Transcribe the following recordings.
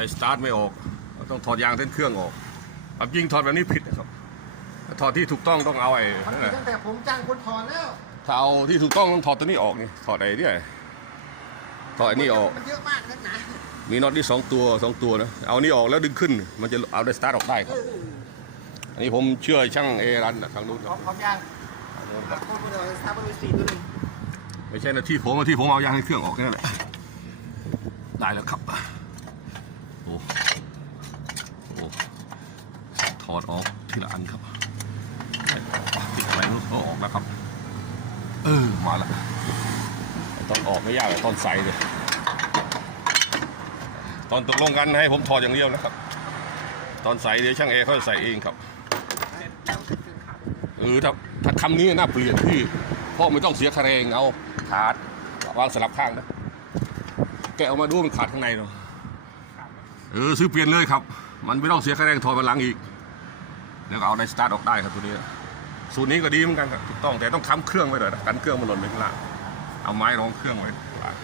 แต่สตาร์ทไม่ออกต้องถอดยางเส้นเครื่องออกความจริงถอดแบบนี้ผิดนะครับถ้าถอดที่ถูกต้องต้องเอาไอ้มันนั่นผิดแหละตั้งแต่ผมจ้างคนถอนแล้วถ้าเอาที่ถูกต้องต้องถอดตัวนี้ออกนี่ถอดไอ้เนี่ยถอดไอ้นี่ออกมันเยอะมากนักหนามีน็อตที่สองตัวสองตัวนะเอานี่ออกแล้วดึงขึ้น มันจะเอาได้สตาร์ทออกได้ครับอันนี้ผมเชื่อช่างเอรันนะทางนู้นพคร้อรัมบพร้อมยังโคตรเลยสตาร์บัคมีสี่ตัวหนึ่งไม่ใช่หน้าที่ผมหน้าที่ผมเอายางให้เครื่องออกแค่นั้นแหละได้แล้วครับโอ้โอ้ถอดออกทีละอันครับติดอะไรไม่รู้เอออกแล้วครับ เออ มาแล้วตอนออกไม่ยากเลยตอนใส่เลย ตอนตกลงกันให้ผมถอดอย่างเดียวนะครับ ตอนใส่เดี๋ยวช่างเอเขาจะใส่เองครับเออถ้าถ้าคำนี้น่าเปลี่ยนพี่เพราะไม่ต้องเสียคะแนนเอาขาดวางสลับข้างนะ แกะออกมาดูมันขาดข้างในเนาะ เออซื้อเปลี่ยนเลยครับ มันไม่ต้องเสียคะแนนถอดมาหลังอีก แล้วก็เอาในสตาร์ทออกได้ครับตัวนี้ สูตรนี้ก็ดีเหมือนกันครับถูกต้องแต่ต้องค้ำเครื่องไว้หน่อยนะกันเครื่องมันหล่นไปข้างล่างเอาไม้รองเครื่องไว้ข้างล่าง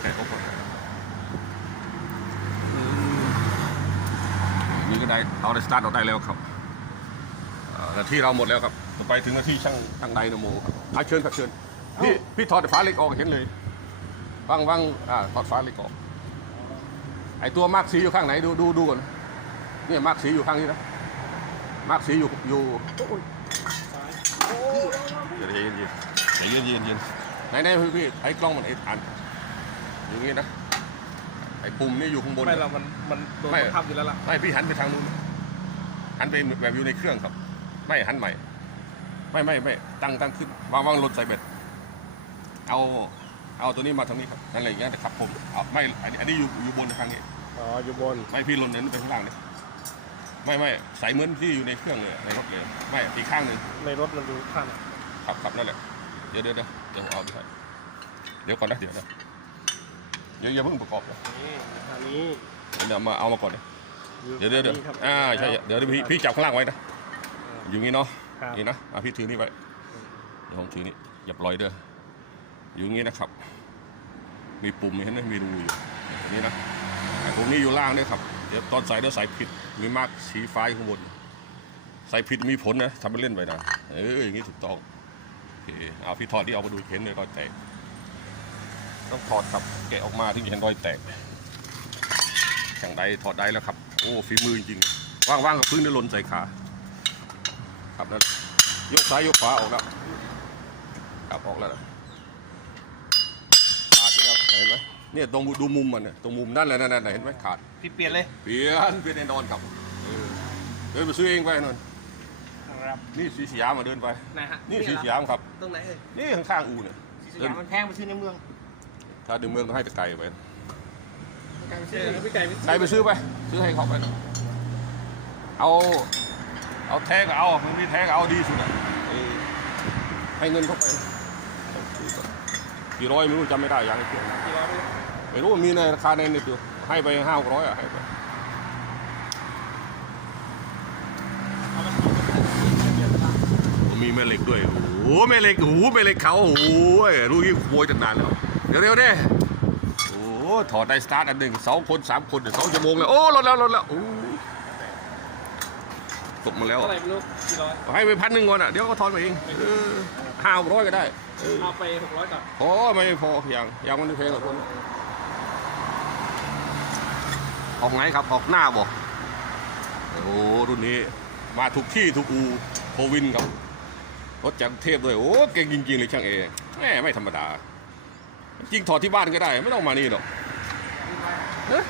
แค่ก็พอนี่ก็ได้เอาในสตาร์ทออกได้แล้วครับหน้าที่เราหมดแล้วครับต่อไปถึงหน้าที่ช่างช่างไดนาโมครับอะเชิญครับเชิญพี่พี่ถอดฝาเหล็กออกเห็นเลยฟังฟังอ่าถอดฝาเหล็กออก ไอตัวมาร์กสีอยู่ข้างไหนดูดูดูก่อนเนี่ยมาร์กสีอยู่ข้างนี้นะมาร์กสีอยู่อยู่เดี๋ยวเย็นเย็นใจเย็นเย็นเย็นไหนไหนพี่พี่ไอ้กล้องมันเอ็ดอันอย่างงี้นะไอ้ปุ่มนี่อยู่ข้างบนไม่เรามันมันโดนไม่บังคับอยู่แล้วล่ะไม่พี่หันไปทางนู้นหันไปแบบอยู่ในเครื่องครับ ไม่หันใหม่ ไม่ไม่ไม่ตั้งตั้งขึ้นวางวางรถใส่เบ็ดเอา เอาตัวนี้มาทางนี้ครับนั่นอะไรอย่างเงี้ยแต่ขับผมเอาไม่อันนี้อันนี้อยู่อยู่บนทางนี้อ๋ออยู่บนไม่พี่ลนนั้นไปข้างล่างเลยไม่ไม่ใส่เหมือนที่อยู่ในเครื่องเลยในรถเลยไม่อีกข้างหนึ่งในรถมันดูข้างขับขับนั่นแหละเดี๋ยวเดี๋ยวเดี๋ยวเดี๋ยวเอาไปให้เดี๋ยวก่อนนะเดี๋ยวนะเดี๋ยวอย่าเพิ่งประกอบนะนี่ทางนี้เดี๋ยวมาเอามาก่อนนะอยู่เดี๋ยวเดี๋ยวเดี๋ยวทางนี้ครับอ่าใช่เดี๋ยวเดี๋ยวพี่พี่จับข้างล่างไว้นะอยู่งี้เนาะครับนี่นะอะพี่ถือนี่ไว้เดี๋ยวผมถือนี่อย่าปล่อยเด้อ อยู่งี้นะครับ มีปุ่มเห็นไหมมีรูอยู่ตรงนี้นะไอ้ปุ่มนี้อยู่ล่างด้วยครับ เดี๋ยวตอนใส่เดี๋ยวใส่ผิด มีมาร์กสีฟ้าอยู่ข้างบน ใส่ผิดมีผลนะทำไปเล่นไปนะ เอออย่างนี้ถูกต้องโอเคเอาพี่ถอดที่เอามาดูเห็นเลยรอยแตก ต้องถอดครับแกะออกมาถึงจะเห็นรอยแตกแข่งใดถอดได้แล้วครับ โอ้ฝีมือจริงๆว่างๆกับพื้นได้หล่นใส่ขาครับแล้วยกซ้ายยกขวาออกแล้วครับออกแล้วนะขาดไปแล้ว เห็นไหมเนี่ยตรงดูมุมมันเนี่ยตรงมุมนั่นแหละนั่นนั่นเห็นไหมขาดพี่เปลี่ยนเลย เปลี่ยนเปลี่ยนแน่นอนครับเออเดินไปซื้อเองไปนนครับนี่สีสยามมาเดินไปไหนฮะนี่สีสยามครับตรงไหนเอ่ยนี่ข้างๆอู่เนี่ยสยามมันแพงไปซื้อในเมือง ถ้าดึงเมืองต้องให้ตะไก่ไปการไปเจซื้ออพี่ไก่ไก่ไปซื้อไป ซื้อให้เขาไปเอาเอาแท้ก็เอามันมีแท้ก็เอาดีสุดอะเออให้เงินเขาไป กี่ร้อยไม่รู้จำไม่ได้ยังไงเพียงกี่ร้อยไม่รู้ไม่รู้ว่ามีในราคาในนี้อยู่ให้ไปห้าร้อยอะให้ไปมีแม่เหล็กด้วยโอ้โหแม่เหล็กโอ้โหแม่เหล็กเขาโอ้โหรู้ยี่ขโมยตั้งนานแล้วเดี๋ยวเดี๋ยวเด้โอ้โหถอดได้สตาร์ทอันหนึ่งสองคนสามคนเดี๋ยวสองชั่วโมงเลยโอ้ลดแล้วลดแล้วโอ้ย ตกมาแล้วเท่าไหร่ไม่รู้กี่ร้อยให้ไปพันหนึ่งก่อนอะเดี๋ยวก็ทอนมาเองห้าร้อยก็ได้เออเอาไปหกร้อยก่อนพอไม่พออย่างอย่างมันไม่แพงหรอกคนออกไหนครับออกหน้าบอกโอ้โหรุ่นนี้มาถูกที่ถูกอูโควินครับรถจากกรุงเทพด้วยโอ้เก่งจริงๆเลยช่างเอแม่ไม่ธรรมดา จริงถอดที่บ้านก็ได้ ไม่ต้องมานี่หรอกเอ๊ะ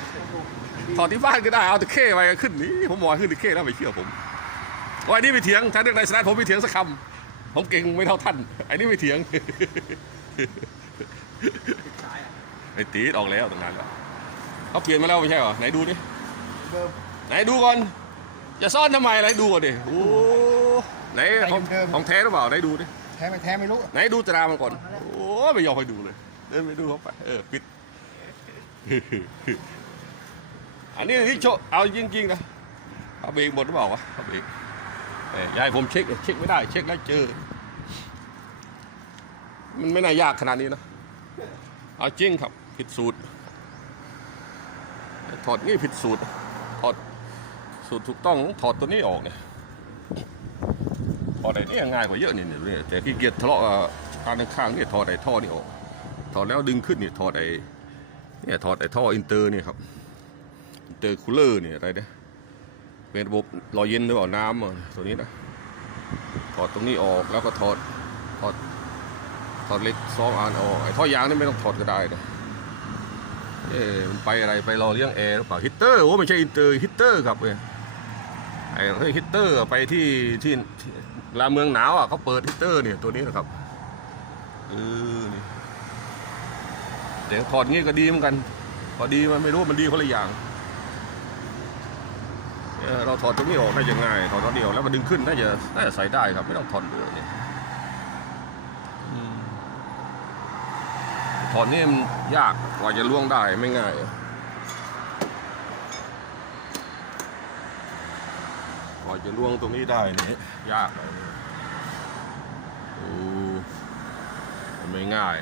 ถอดที่บ้านก็ได้เอาแต่เข้ไปขึ้นนี่ผมบอกให้ขึ้นแต่เข้แล้วไม่เชื่อผม วันนี้ไปเถียงถ้าเรื่องในสนามผมไม่เถียงสักคำผมเก่งไม่เท่าท่านไอ้นี่ไม่เถียงสายอะไอ้ตีดออกแล้วตั้งนานแล้วเขาเปลี่ยนมาแล้วไม่ใช่เหรอไหนดูดิเดิมไหนดูก่อนจะซ่อนทำไมไหนดูก่อนดิโอ้ไหนของเดิมๆของแท้หรือเปล่าไหนดูดิแท้ไม่แท้ไม่รู้ไหนดูตรามันก่อนโอ้ไม่ยอมให้ดูเลยเดินไปดูเขาไปเออปิดอันนี้ที่โชว์เอาจริงๆนะเอาเบรกหมดหรือเปล่าวะเอาเบรกเอ้ ยายผมเช็คเช็คไม่ได้ เช็คแล้วเจอ มันไม่น่ายากขนาดนี้นะเอาจริงครับ ผิดสูตร ถอดนี่ผิดสูตร ถอดสูตรถูกต้องถอดตัวนี้ออกเนี่ยถอดไอ้นี่ง่ายกว่าเยอะนี่เนี่ยแต่ขี้เกียจทะเลาะกับการข้างๆเนี่ยถอดไอ้ท่อนี่ออก ถอดแล้วดึงขึ้นนี่ถอดไอ้เนี่ยถอดไอ้ท่ออินเตอร์นี่ครับ อินเตอร์คูลเลอร์เนี่ยอะไรเนี่ย เป็นระบบรอเย็นหรือเปล่าน้ำตัวนี้นะถอดตรงนี้ออกแล้วก็ถอดถอดถอดเล็กสองอันออกไอ้ท่อยางนี่ไม่ต้องถอดก็ได้นะเอ๊มันไปอะไรไปรอเลี้ยงแอร์หรือเปล่าฮิตเตอร์โอ้ไม่ใช่อินเตอร์ฮิตเตอร์ครับเอ้ยไอ้เฮ้ยฮิตเตอร์ไปที่ที่ลาเมืองหนาวอะเขาเปิดฮิตเตอร์เนี่ยตัวนี้นะครับเออนี่แต่ถอดงี้ก็ดีเหมือนกันพอดีมันไม่รู้มันดีคนละอย่าง เออเราถอดตรงนี้ออกน่าจะง่ายถอดตอนเดียวแล้วมันดึงขึ้นน่าจะน่าจะใส่ได้ครับไม่ต้องถอดเลยเนี่ยอืมถอนนี่มันยากกว่าจะล่วงได้ไม่ง่ายกว่าจะล่วงตรงนี้ได้นี่ยากเลยโอ้มันไม่ง่าย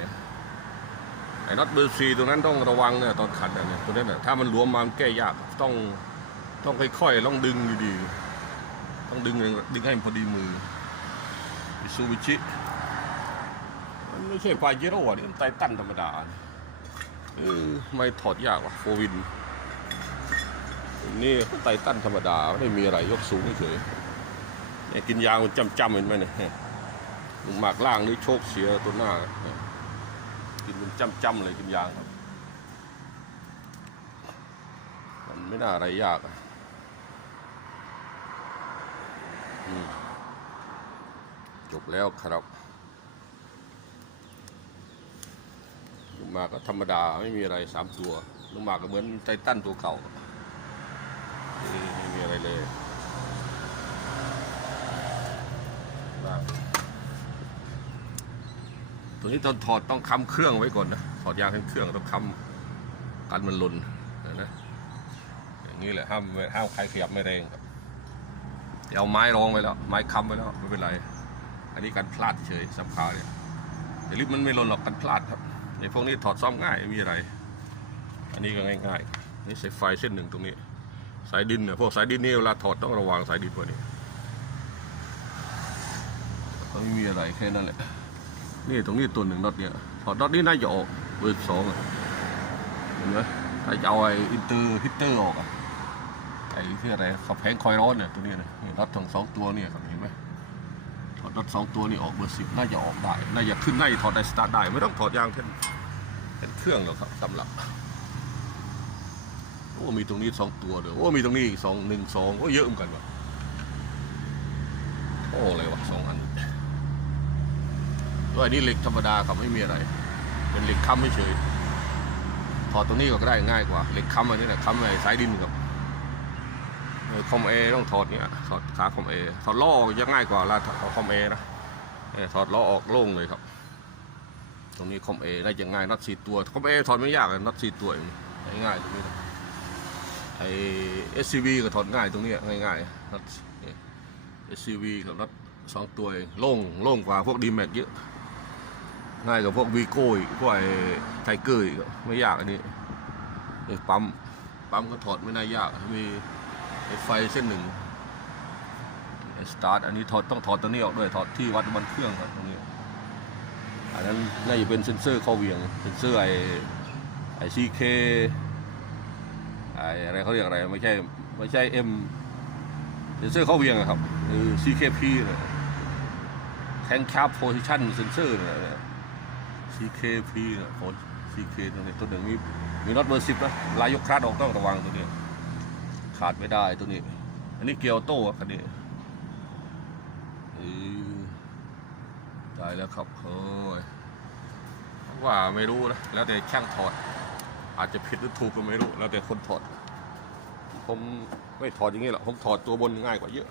ไอ้น็อตเบอร์ซีตรงนั้นต้องระวังเนี่ยตอนขัดอะเนี่ยตัวนี้น่ะถ้ามันหลวมมามันแก้ยากต้อง ต้องค่อยๆต้องดึงดีๆต้องดึงดึงให้มันพอดีมือมิซูบิชิมันไม่ใช่ปาเยโร่อะนี่มันไททันธรรมดาเออไม่ถอดยากว่ะโฟวิน นี่ไททันธรรมดา ไม่มีอะไรยกสูงเฉยเนี่ยกินยางมันจำๆเห็นไหมเนี่ยหมากล่างนี่โชคเสียตัวหน้า กินมันจำๆเลยกินยางครับ มันไม่น่าอะไรยากอะอืม จบแล้วครับลูกหมาก็ธรรมดาไม่มีอะไรสามตัวลูกหมาก็เหมือนไททันตัวเก่าไม่มีอะไรเลยตัวนี้ตอนถอดต้องค้ำเครื่องไว้ก่อนนะถอดยางทั้งเครื่องต้องค้ำกันมันหล่นนะนะอย่างนี้แหละห้ามห้ามใครขยับไม่แรงครับ เอาไม้รองไว้แล้ว ไม้ค้ำไว้แล้วไม่เป็นไร อันนี้การพลาดเฉยสับขาเนี่ยแต่ลิฟต์มันไม่หล่นหรอกการพลาดครับในพวกนี้ถอดซ่อมง่ายไม่มีอะไร อันนี้ก็ง่ายๆนี่สายไฟเส้นหนึ่งตรงนี้ สายดินเนี่ยพวกสายดินนี่เวลาถอดต้องระวังสายดินพวกนี้ไม่มีอะไรแค่นั้นแหละนี่ตรงนี้ตัวหนึ่งน็อตเนี่ยถอดน็อตนี้น่าจะออกเบอร์สองอะเห็นไหมถ้าจะเอาไอ้อินเตอร์ฮิตเตอร์ออกอะ ไอ้ที่อะไรขับแผงคอยร้อนเนี่ยตัวนี้นะนี่น็อตทั้งสองตัวเนี่ยครับเห็นไหมถอดน็อตสองตัวนี่ออกเบอร์สิบน่าจะออกได้น่าจะขึ้นน่าจะถอดได้สตาร์ทได้ไม่ต้องถอดยางแค่เป็นเครื่องหรอกครับตำหลับโอ้มีตรงนี้สองตัวเลยโอ้มีตรงนี้อีกสองหนึ่งสองโอ้เยอะเหมือนกันวะโอ้อะไรวะสองอันด้วยนี่เหล็กธรรมดาครับไม่มีอะไร เป็นเหล็กค้ำไม่เฉยถอดตรงนี้ก็ได้ง่ายกว่าเหล็กค้ำอันนี้แหละค้ำไอ้สายดินกับ คอมเอต้องถอดเนี่ยถอดขาคอมเอถอดล้อออกจะง่ายกว่าลาถอคอมเอนะถอดล้อออกโล่งเลยครับ ตรงนี้คอมเอน่าจะง่ายน็อตสี่ตัวคอมเอถอดไม่ยากน็อตสี่ตัวง่ายๆตรงนี้นะไอเอสซีวีก็ถอดง่ายตรงนี้ง่ายๆน็อตเอสซีวีกับน็อตสองตัวโล่งโล่งกว่าพวกดีแม็กเยอะง่ายกว่าพวกวีโก้อีกพวกไอไทเกอร์อีกไม่ยากอันนี้ปั๊มปั๊มก็ถอดไม่น่ายากมี ไฟเส้นหนึ่งสตาร์ทอันนี้ถอดต้องถอดตัวนี้ออกด้วยถอดที่วัดมันเครื่องครับตรงนี้ อันนั้นน่าจะเป็นเซ็นเซอร์ข้าเวียง เซ็นเซอร์ไอไอซีเคไออะไรเขาเรียกอะไรไม่ใช่ไม่ใช่เอ็มเซ็นเซอร์ข้าเวียงอะครับคือ CKP เนี่ยแคนคาร์โพซิชันเซนเซอร์เนี่ย CKP เนี่ยโอ้ CK ตัวนี้ตัวหนึ่งมีมีน็อตเบอร์สิบนะลายยกคลาดออกต้องระวังตัวนี้ ขาดไม่ได้ตัวนี้ อันนี้เกียวโต้อะคันนี้ตายแล้วครับเฮ้ยว่าไม่รู้นะแล้วแต่ช่างถอด อาจจะผิดหรือถูกก็ไม่รู้ แล้วแต่คนถอด ผมไม่ถอดอย่างนี้หรอกผมถอดตัวบนง่ายกว่าเยอะ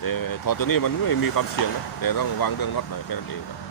แต่ถอดตัวนี้มันไม่มีความเสี่ยงนะแต่ต้องวางเรื่องน็อตหน่อยแค่นั้นเองครับ